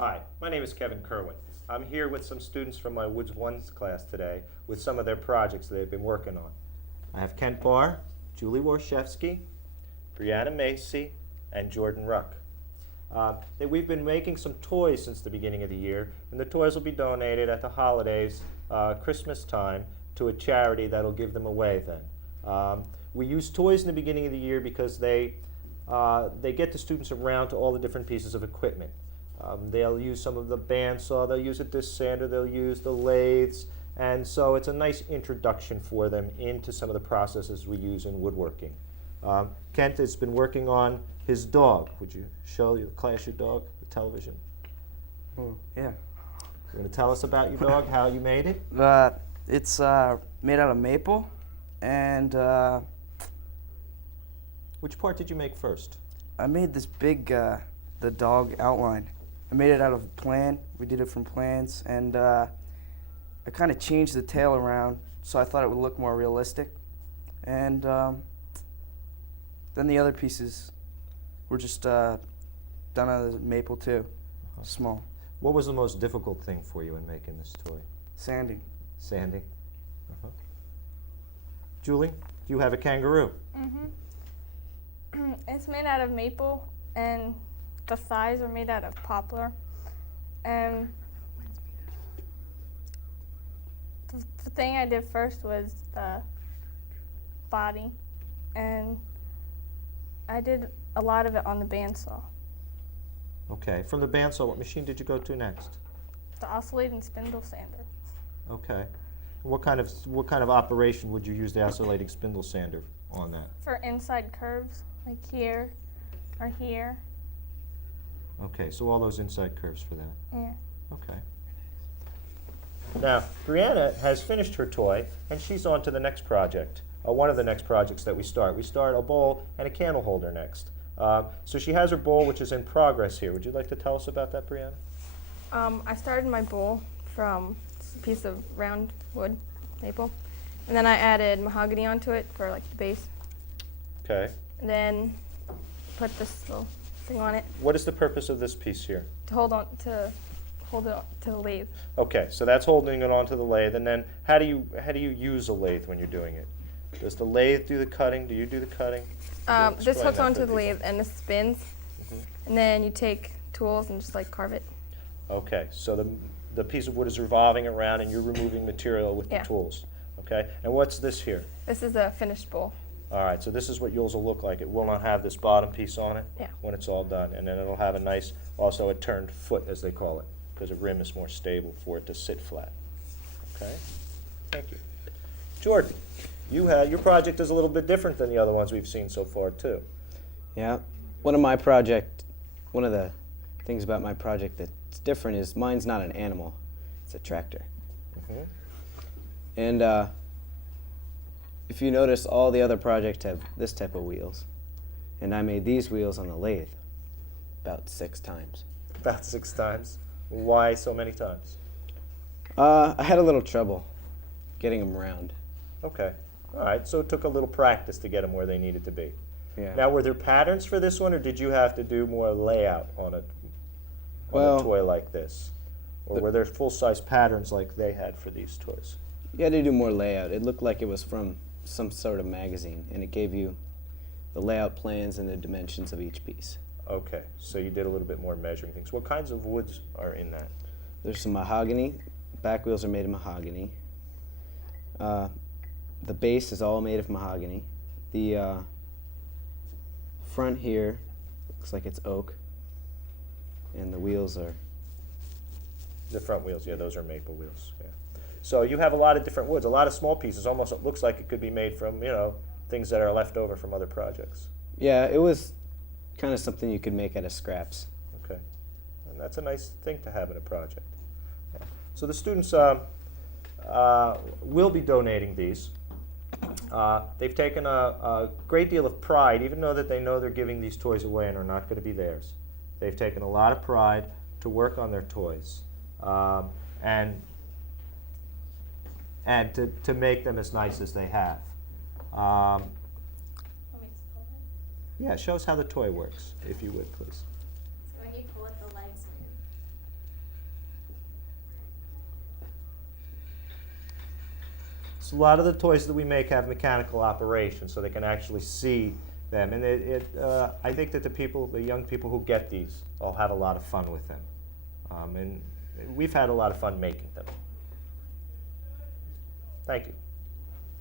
Hi, my name is Kevin Kirwan. I'm here with some students from my Woods 1 class today with some of their projects that they've been working on. I have Kent Barr, Julie Warshevsky, Brianna Macy, and Jordan Ruck. We've been making some toys since the beginning of the year, and the toys will be donated at the holidays, Christmas time, to a charity that'll give them away then. We use toys in the beginning of the year because they get the students around to all the different pieces of equipment. They'll use some of the bandsaw, they'll use a disc sander, they'll use the lathes, and so it's a nice introduction for them into some of the processes we use in woodworking. Kent has been working on his dog. Would you show the class your dog, the television? Oh, yeah. You're going to tell us about your dog, how you made it? It's made out of maple, and Which part did you make first? I made this big, the dog outline. I made it out of plan. We did it from plans, and I kind of changed the tail around so I thought it would look more realistic. And then the other pieces were just done out of maple too, small. What was the most difficult thing for you in making this toy? Sanding. Sanding. Julie, you have a kangaroo. It's made out of maple, and the thighs are made out of poplar. And the thing I did first was the body, and I did a lot of it on the bandsaw. Okay. From the bandsaw, what machine did you go to next? The oscillating spindle sander. Okay. What kind of operation would you use the oscillating spindle sander on that? For inside curves, like here or here. Okay, so all those inside curves for that. Yeah. Okay. Now, Brianna has finished her toy, and she's on to the next project, one of the next projects that we start. We start a bowl and a candle holder next. So she has her bowl, which is in progress here. Would you like to tell us about that, Brianna? I started my bowl from a piece of round wood, maple, and then I added mahogany onto it for like the base. Okay. And then put this little thing on it What is the purpose of this piece here? to hold it to the lathe. Okay, so that's holding it onto the lathe, and then how do you use a lathe when you're doing it? Does the lathe do the cutting? Do you do the cutting? This Explain hooks that onto for the people. lathe and it spins, and then you take tools and just like carve it. Okay, so the piece of wood is revolving around and you're removing material with Yeah. the tools. Okay, and what's this here? This is a finished bowl. All right, so this is what yours will look like. It will not have this bottom piece on it Yeah. when it's all done. And then it'll have a nice, also a turned foot, as they call it, because the rim is more stable for it to sit flat. Okay, thank you. Jordan, your project is a little bit different than the other ones we've seen so far, too. Yeah, one of the things about my project that's different is mine's not an animal, it's a tractor. Mhm. And if you notice, all the other projects have this type of wheels, and I made these wheels on the lathe about 6 times. About 6 times. Why so many times? I had a little trouble getting them round. Okay, all right, so it took a little practice to get them where they needed to be. Yeah. Now, were there patterns for this one, or did you have to do more layout on a Well, toy like this? Or were there full-size patterns like they had for these toys? you had to do more layout. It looked like it was from some sort of magazine, and it gave you the layout plans and the dimensions of each piece. Okay, so you did a little bit more measuring things. What kinds of woods are in that? There's some mahogany. Back wheels are made of mahogany. The base is all made of mahogany. The front here looks like it's oak, and the wheels are. The front wheels, yeah, those are maple wheels. Yeah. So you have a lot of different woods, a lot of small pieces. Almost it looks like it could be made from, things that are left over from other projects. Yeah, it was kind of something you could make out of scraps. Okay, and that's a nice thing to have in a project. So the students will be donating these. They've taken a great deal of pride, even though that they know they're giving these toys away and are not going to be theirs. They've taken a lot of pride to work on their toys and to make them as nice as they have. Yeah, show us how the toy works, if you would, please. So when you pull it, the legs move. So a lot of the toys that we make have mechanical operation, so they can actually see them. And I think that the young people who get these, will have a lot of fun with them. And we've had a lot of fun making them. Thank you.